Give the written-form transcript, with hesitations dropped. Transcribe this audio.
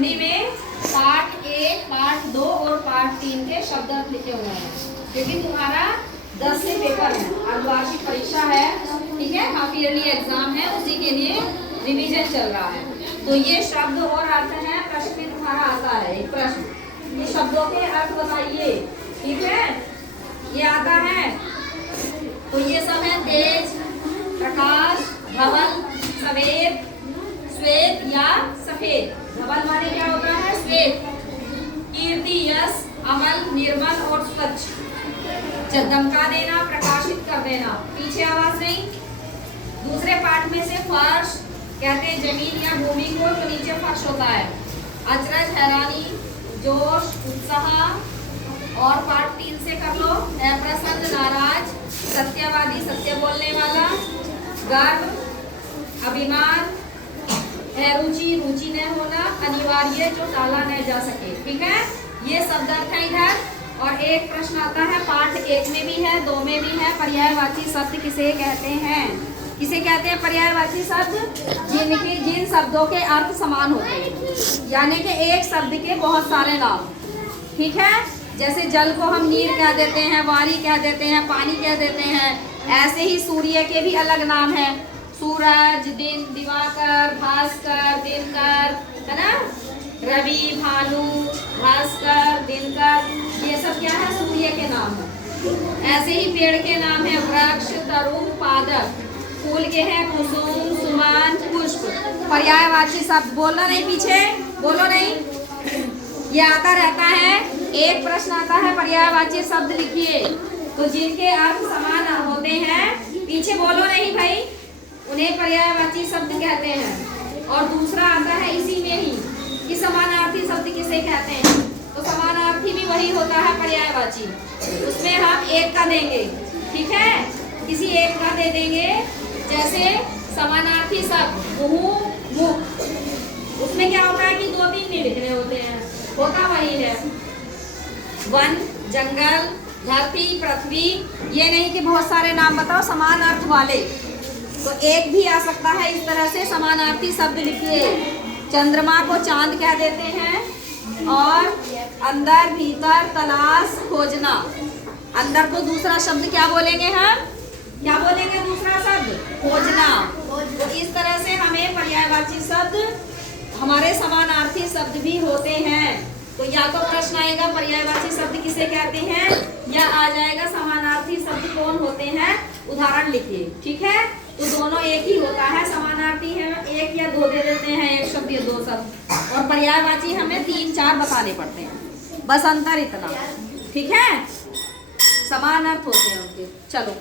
हिंदी में part 1, part 2 और part 3 के शब्द अर्थ लिखे हुए हैं, क्योंकि तुम्हारा 10 से पेपर है, अर्धवार्षिक परीक्षा है, ठीक है, हाफ ईयरली एग्जाम है, उसी के लिए रिवीजन चल रहा है। तो ये शब्द और अर्थ है, प्रश्न में तुम्हारा आता है एक प्रश्न, ये शब्दों के अर्थ बताइए, ठीक है, ये आता है। तो ये सब है तेज, प्रकाश, धवल, सफेद, श्वेत या सफेद। धवल माने क्या होता है? श्वेत। कीर्ति, यश, अमल, निर्मल और स्वच्छ। चमका देना, प्रकाशित कर देना। पीछे आवाज नहीं। दूसरे पार्ट में से फर्श कहते हैं जमीन या भूमि को, तो नीचे फर्श होता है। अचरज, हैरानी, जोश, उत्साह। और पार्ट 3 से कर लो। अप्रसन्न, नाराज, सत्यवादी, सत्य बोलने वाला, गर्व, अभिमान, रुचि, रुचि न होना, अनिवार्य, जो टाला न जा सके, ठीक है। ये शब्द अर्थ है इधर। और एक प्रश्न आता है पार्ट 1 में भी है, 2 में भी है, पर्यायवाची शब्द किसे कहते हैं? किसे कहते हैं पर्यायवाची शब्द? जिन शब्दों के अर्थ समान होते हैं, यानी कि एक शब्द के बहुत सारे नाम, ठीक है। जैसे जल को हम नीर कह देते हैं, वारी कह देते हैं, पानी कह देते हैं, ऐसे ही सूर्य के भी अलग नाम है। सूरज, दिन, दिवाकर, भास्कर, दिनकर, है ना, रवि, भानु, भास्कर, दिनकर, ये सब क्या है? सूर्य के नाम है। ऐसे ही पेड़ के नाम है वृक्ष, तरुण, पादप। फूल के हैं कुसुम, सुमन, पुष्प। पर्यायवाची शब्द बोलना नहीं, पीछे बोलो नहीं, ये आता रहता है। एक प्रश्न आता है पर्यायवाची शब्द लिखिए, तो जिनके अर्थ समान होते हैं, पीछे बोलो नहीं भाई, उन्हें पर्यायवाची शब्द कहते हैं। और दूसरा आता है इसी में ही कि समानार्थी शब्द किसे कहते हैं, तो समानार्थी भी वही होता है पर्यायवाची। उसमें हम एक का देंगे, ठीक है, किसी एक का दे देंगे। जैसे समानार्थी शब्द मुंह, मुख, उसमें क्या होता है कि 2-3 नहीं लिखने होते हैं, होता वही है। वन, जंगल, धरती, पृथ्वी, ये नहीं कि बहुत सारे नाम बताओ समान अर्थ वाले, तो एक भी आ सकता है। इस तरह से समानार्थी शब्द लिखिए। चंद्रमा को चांद कह देते हैं। और अंदर, भीतर, तलाश, खोजना। अंदर को दूसरा शब्द क्या बोलेंगे हम? क्या बोलेंगे दूसरा शब्द? खोजना। तो इस तरह से हमें पर्यायवाची शब्द, हमारे समानार्थी शब्द भी होते हैं। तो या तो प्रश्न आएगा पर्यायवाची शब्द किसे कहते हैं, या आ जाएगा समानार्थी शब्द कौन होते हैं, उदाहरण लिखिए, ठीक है। तो दोनों एक ही होता है, समानार्थी है 1 या 2 दे देते हैं, 1 शब्द या 2 शब्द, और पर्यायवाची हमें 3-4 बताने पड़ते हैं, बस अंतर इतना, ठीक है, समान अर्थ होते हैं उनके। चलो।